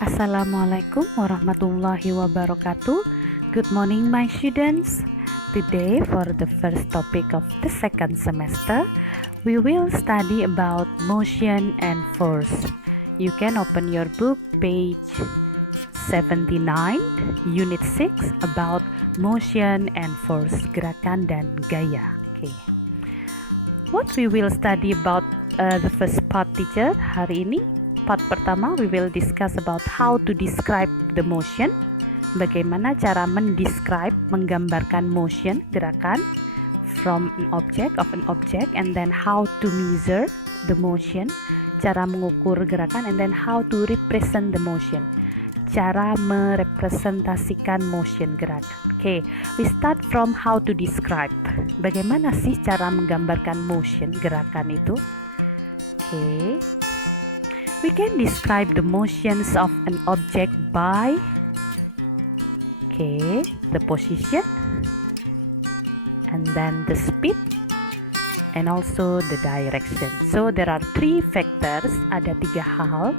Assalamualaikum warahmatullahi wabarakatuh. Good morning, my students. Today, for the first topic of the second semester, we will study about motion and force. You can open your book, page 79, Unit 6, about motion and force, gerakan dan gaya. Okay. What we will study about the first part, teacher, hari ini? Part pertama, we will discuss about how to describe the motion. Bagaimana cara mendescribe, menggambarkan motion, gerakan from an object, and then how to measure the motion, cara mengukur gerakan, and then how to represent the motion, cara merepresentasikan motion, gerakan. Okay, we start from how to describe. Bagaimana sih cara menggambarkan motion, gerakan itu? Okay. We can describe the motions of an object by the position, and then the speed, and also the direction. So there are three factors, ada 3 hal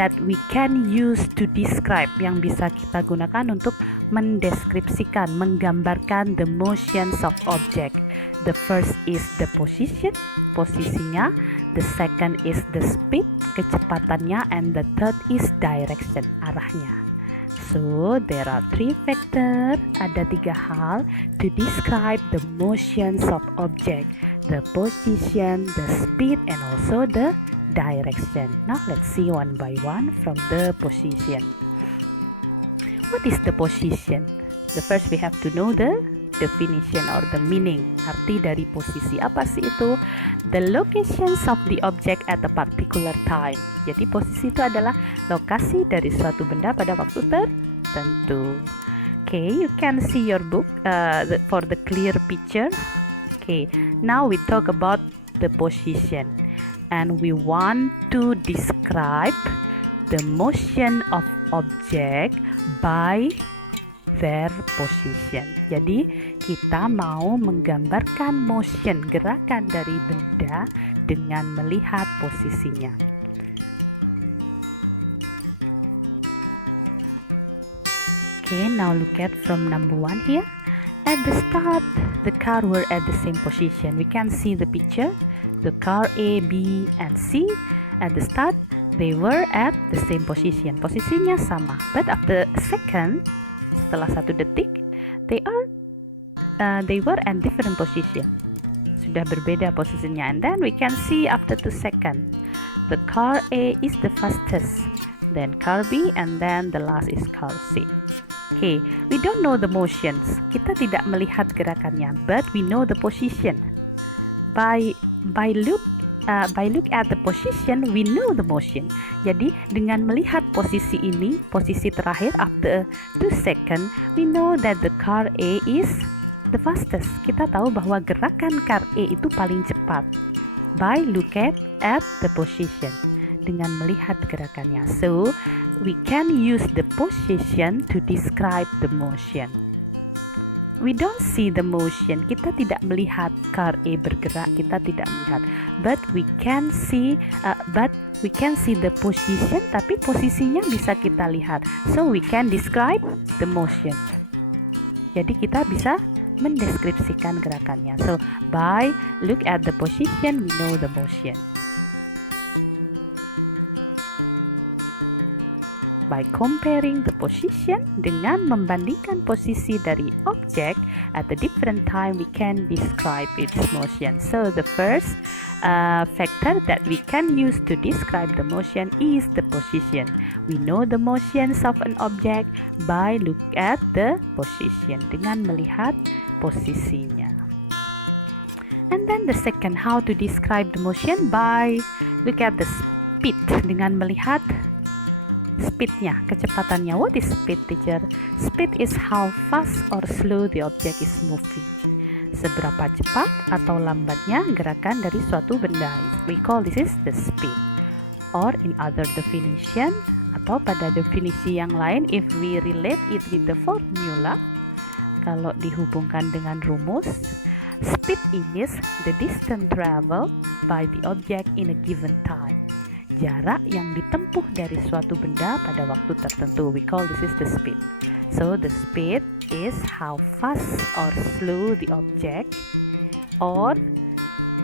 that we can use to describe, yang bisa kita gunakan untuk mendeskripsikan, menggambarkan the motions of object. The first is the position, posisinya. The second is the speed, kecepatannya, and the third is direction, arahnya. So there are 3 factors, ada 3 hal to describe the motions of object: the position, the speed, and also the direction. Now let's see one by one from the position. What is the position? The first we have to know the definition or the meaning. Arti dari posisi apa sih itu? The locations of the object at a particular time. Jadi posisi itu adalah lokasi dari suatu benda pada waktu tertentu. Okay, you can see your book for the clear picture. Okay, now we talk about the position, and we want to describe the motion of object by their position. Jadi kita mau menggambarkan motion, gerakan dari benda dengan melihat posisinya. Okay, now look at from number 1 here. At the start, the car were at the same position. We can see the picture. The car A, B, and C at the start, they were at the same position. Posisinya sama. But after a second, setelah 1 detik, they were at different position. Sudah berbeda posisinya. And then we can see after 2 seconds, the car A is the fastest, then car B, and then the last is car C. Okay, we don't know the motions. Kita tidak melihat gerakannya, but we know the position. By look at the position, we know the motion. Jadi dengan melihat posisi ini, posisi terakhir after 2 seconds, we know that the car A is the fastest. Kita tahu bahwa gerakan car A itu paling cepat. By look at the position, dengan melihat gerakannya. So we can use the position to describe the motion. We don't see the motion. Kita tidak melihat car A bergerak. Kita tidak melihat. But we can see the position. Tapi posisinya bisa kita lihat. So we can describe the motion. Jadi kita bisa mendeskripsikan gerakannya. So by look at the position, we know the motion. By comparing the position, dengan membandingkan posisi dari objek at a different time, we can describe its motion. So the first factor that we can use to describe the motion is the position. We know the motions of an object by look at the position, dengan melihat posisinya. And then the second, how to describe the motion, by look at the speed, dengan melihat speednya, kecepatannya. What is speed, teacher? Speed is how fast or slow the object is moving. Seberapa cepat atau lambatnya gerakan dari suatu benda. We call this is the speed. Or in other definition, atau pada definisi yang lain, if we relate it with the formula, kalau dihubungkan dengan rumus, speed is the distance traveled by the object in a given time. jarak yang ditempuh dari suatu benda pada waktu tertentu. We call this is the speed. So the speed is how fast or slow the object, or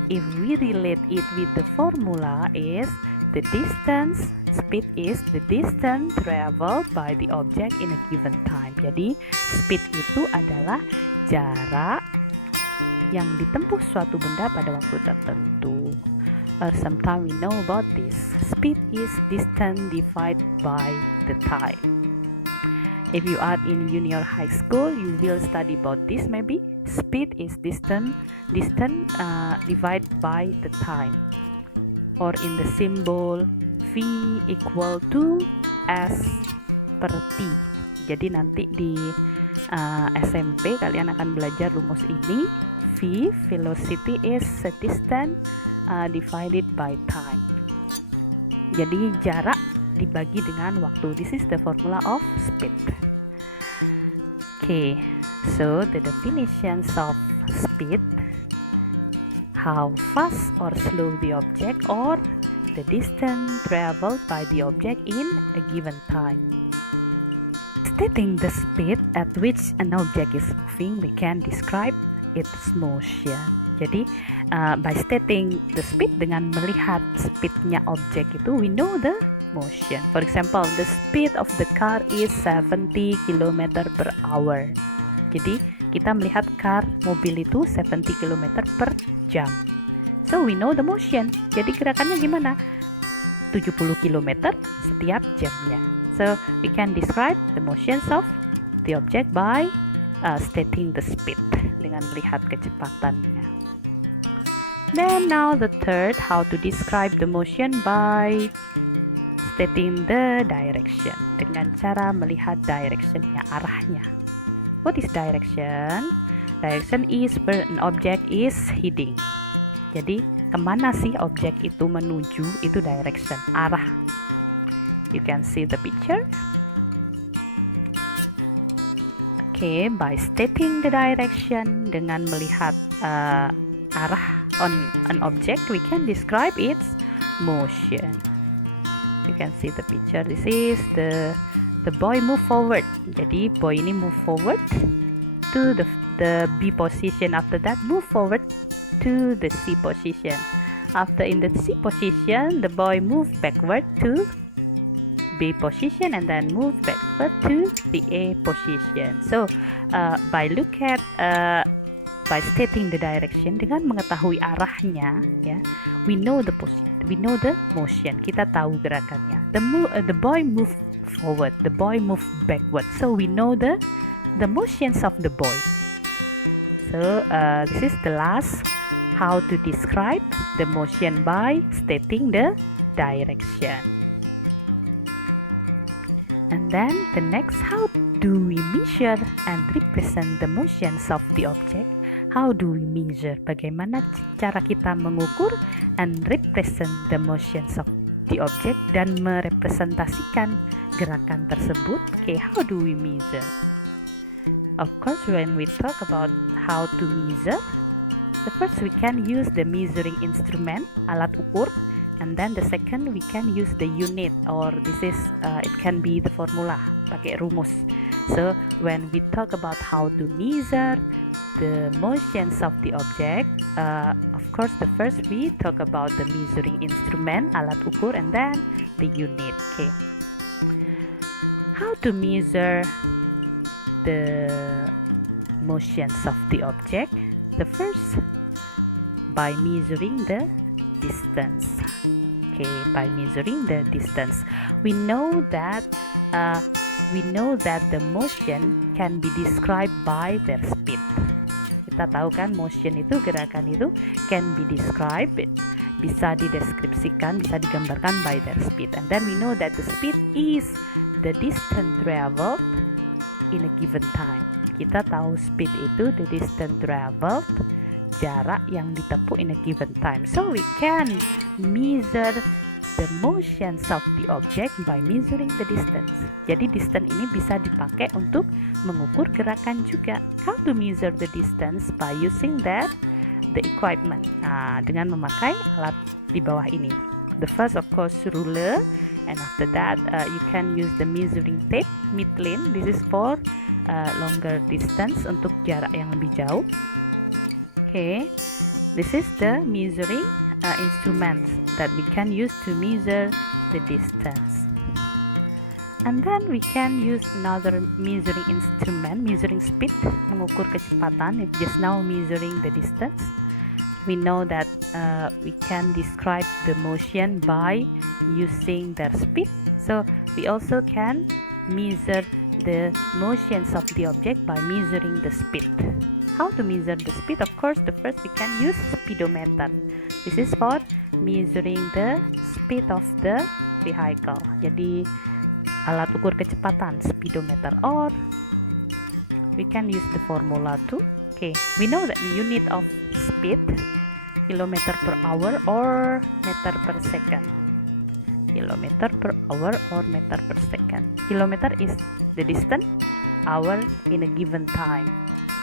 if we relate it with the formula is the distance. Speed is the distance traveled by the object in a given time. Jadi speed itu adalah jarak yang ditempuh suatu benda pada waktu tertentu. Or sometimes we know about this. Speed is distance divided by the time. If you are in junior high school, you will study about this maybe. Speed is distance divided by the time. Or in the symbol V equal to S per T. Jadi nanti di SMP kalian akan belajar rumus ini. V, velocity is distance divided by time. Jadi jarak dibagi dengan waktu. This is the formula of speed. Okay, so the definitions of speed: how fast or slow the object, or the distance traveled by the object in a given time. Stating the speed at which an object is moving, we can describe its motion. Jadi by stating the speed, dengan melihat speednya objek itu, we know the motion. For example, the speed of the car is 70 km per hour. Jadi kita melihat mobil itu 70 km per jam. So we know the motion. Jadi gerakannya gimana? 70 km setiap jamnya. So we can describe the motions of the object by stating the speed, dengan melihat kecepatannya. Then now the third, how to describe the motion by stating the direction, dengan cara melihat directionnya, arahnya. What is direction? Direction is where an object is heading. Jadi kemana sih objek itu menuju, itu direction, arah. You can see the picture. Okay, by stating the direction, dengan melihat arah on an object, we can describe its motion. You can see the picture. This is the boy move forward. Jadi boy ini move forward to the B position. After that, move forward to the C position. After in the C position, the boy move backward to B position and then move backward to the A position. So by stating the direction, dengan mengetahui arahnya, ya, we know the motion. Kita tahu gerakannya. The boy move forward, the boy move backward. So we know the motions of the boy. So this is the last, how to describe the motion by stating the direction. And then the next, how do we measure and represent the motions of the object? How do we measure? Bagaimana cara kita mengukur and represent the motions of the object, dan merepresentasikan gerakan tersebut? Okay, how do we measure? Of course, when we talk about how to measure, the first we can use the measuring instrument, alat ukur. And then the second, we can use the unit, or this is it can be the formula, pakai rumus. So when we talk about how to measure the motions of the object, of course the first we talk about the measuring instrument, alat ukur, and then the unit. Okay, how to measure the motions of the object? The first, by measuring the distance. Okay, by measuring the distance, we know that the motion can be described by their speed. Kita tahu kan, motion itu, gerakan itu can be described, bisa dideskripsikan, bisa digambarkan by their speed. And then we know that the speed is the distance traveled in a given time. Kita tahu speed itu the distance traveled, jarak yang ditempuh in a given time. So we can measure the motions of the object by measuring the distance. Jadi distance ini bisa dipakai untuk mengukur gerakan juga. How to measure the distance? By using the equipment. Nah, dengan memakai alat di bawah ini. The first, of course, ruler, and after that you can use the measuring tape, midline. This is for longer distance, untuk jarak yang lebih jauh. Okay, this is the measuring instruments that we can use to measure the distance. And then we can use another measuring instrument, measuring speed, mengukur kecepatan. If just now measuring the distance, we know that we can describe the motion by using their speed. So we also can measure the motions of the object by measuring the speed. How to measure the speed? Of course, the first we can use speedometer. This is for measuring the speed of the vehicle. Jadi alat ukur kecepatan, speedometer, or we can use the formula too. Okay, we know that the unit of speed, kilometer per hour or meter per second. Kilometer per hour or meter per second. Kilometer is the distance, hour in a given time.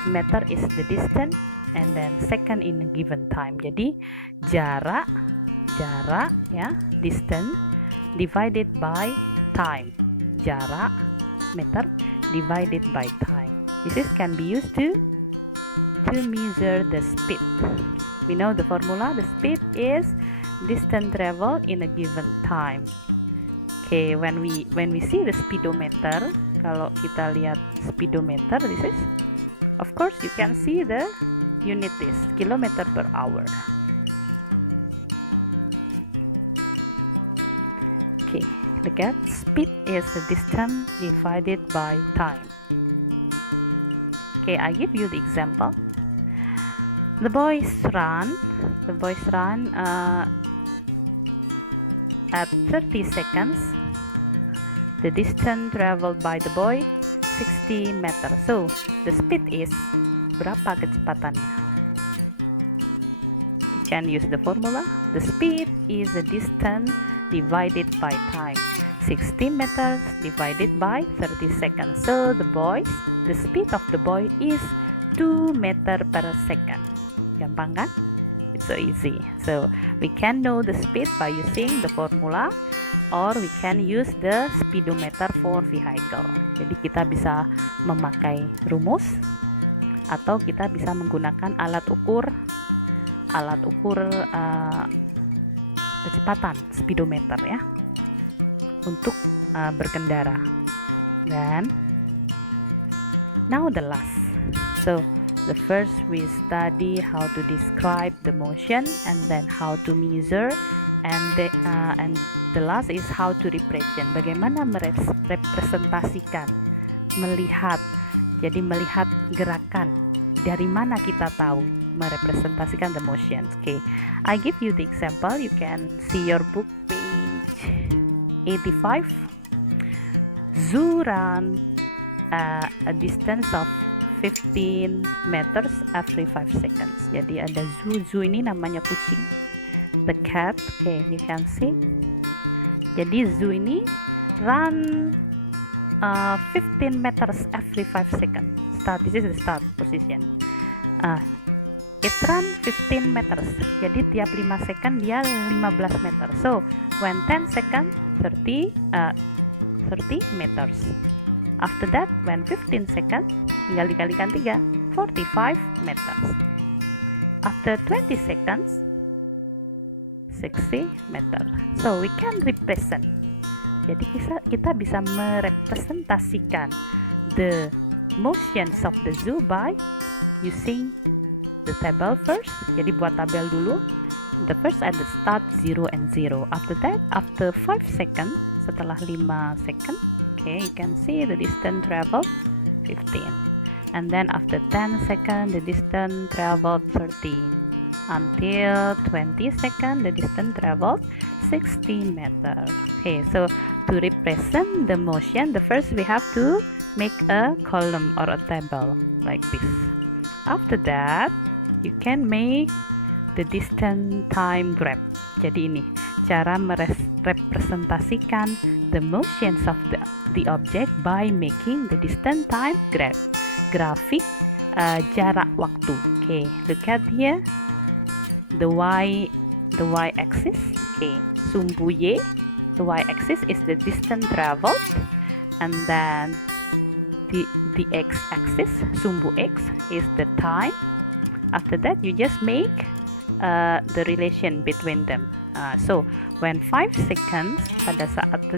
Meter is the distance, and then second in a given time. Jadi jarak ya, distance divided by time. Jarak, meter, divided by time. This can be used to measure the speed. We know the formula. The speed is distance travel in a given time. Okay, when we see the speedometer, kalau kita lihat speedometer, this is, of course, you can see the unit is kilometer per hour. Okay. Look at speed is the distance divided by time. Okay, I give you the example. The boys run at 30 seconds. The distance traveled by the boy 60 meters. So the speed is, berapa kecepatannya? You can use the formula. The speed is the distance divided by time. 60 meters divided by 30 seconds. So the speed of the boy is 2 meter per second. Gampang kan? It's so easy. So we can know the speed by using the formula, or we can use the speedometer for vehicle. Jadi kita bisa memakai rumus, atau kita bisa menggunakan alat ukur kecepatan, speedometer ya, untuk berkendara. Dan now the last. So the first we study how to describe the motion, and then how to measure, and the last is how to represent. Bagaimana merepresentasikan, melihat. Jadi melihat gerakan. Dari mana kita tahu merepresentasikan the motion? Okay, I give you the example. You can see your book page 85. Zoo run a distance of 15 meters every 5 seconds. Jadi ada zoo ini namanya kucing. The cat, okay, you can see. Jadi zoo ini run 15 meters every 5 seconds. This is the start position. It run 15 meters. Jadi tiap 5 second dia 15 meter. So when 10 second 30 meters. After that when 15 second, tinggal dikalikan 3, 45 meters. After 20 seconds 60 meter. So we can represent. Jadi kita bisa merepresentasikan the motions of the zoo by using the table first. Jadi buat tabel dulu. The first at the start 0 and 0. After that, after 5 seconds, setelah 5 second, okay, you can see the distance traveled 15. And then after 10 seconds, the distance traveled 30. Until 20 seconds, the distance traveled 60 meters. Okay, so to represent the motion, the first we have to make a column or a table like this. After that, you can make the distance time graph. Jadi ini cara merepresentasikan the motions of the object by making the distance time graph. Grafik jarak waktu. Okay, look at here. The y axis. Okay, sumbu Y. The y-axis is the distance traveled, and then the x-axis, sumbu X, is the time. After that, you just make the relation between them. So when 5 seconds, pada saat 5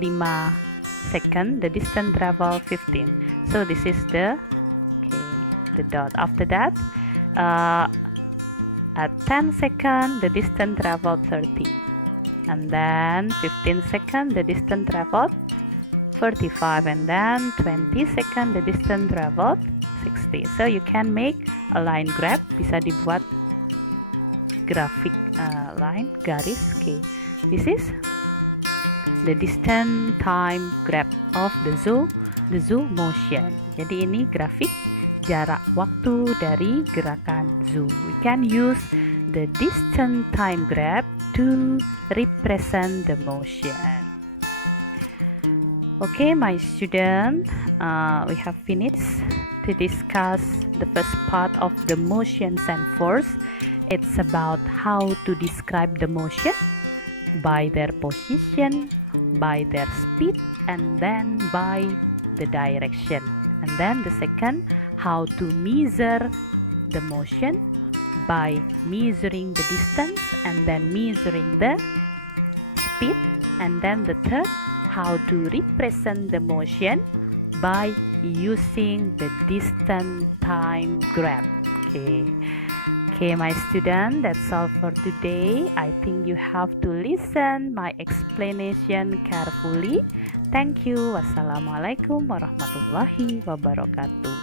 second, the distance travel 15. So this is the dot. After that, at 10 seconds, the distance traveled 30. And then 15 seconds, the distance traveled 45, and then 20 seconds, the distance traveled 60. So you can make a line graph, bisa dibuat grafik line, garis. This is the distance time graph of the zoo motion. Jadi ini grafik jarak waktu dari gerakan zoo. We can use the distance time graph to represent the motion. Okay, my student, we have finished to discuss the first part of the motions and force. It's about how to describe the motion by their position, by their speed, and then by the direction. And then the second, how to measure the motion by measuring the distance and then measuring the speed. And then the third, how to represent the motion by using the distance time graph. Okay, my student, that's all for today. I think you have to listen my explanation carefully. Thank you. Wassalamualaikum warahmatullahi wabarakatuh.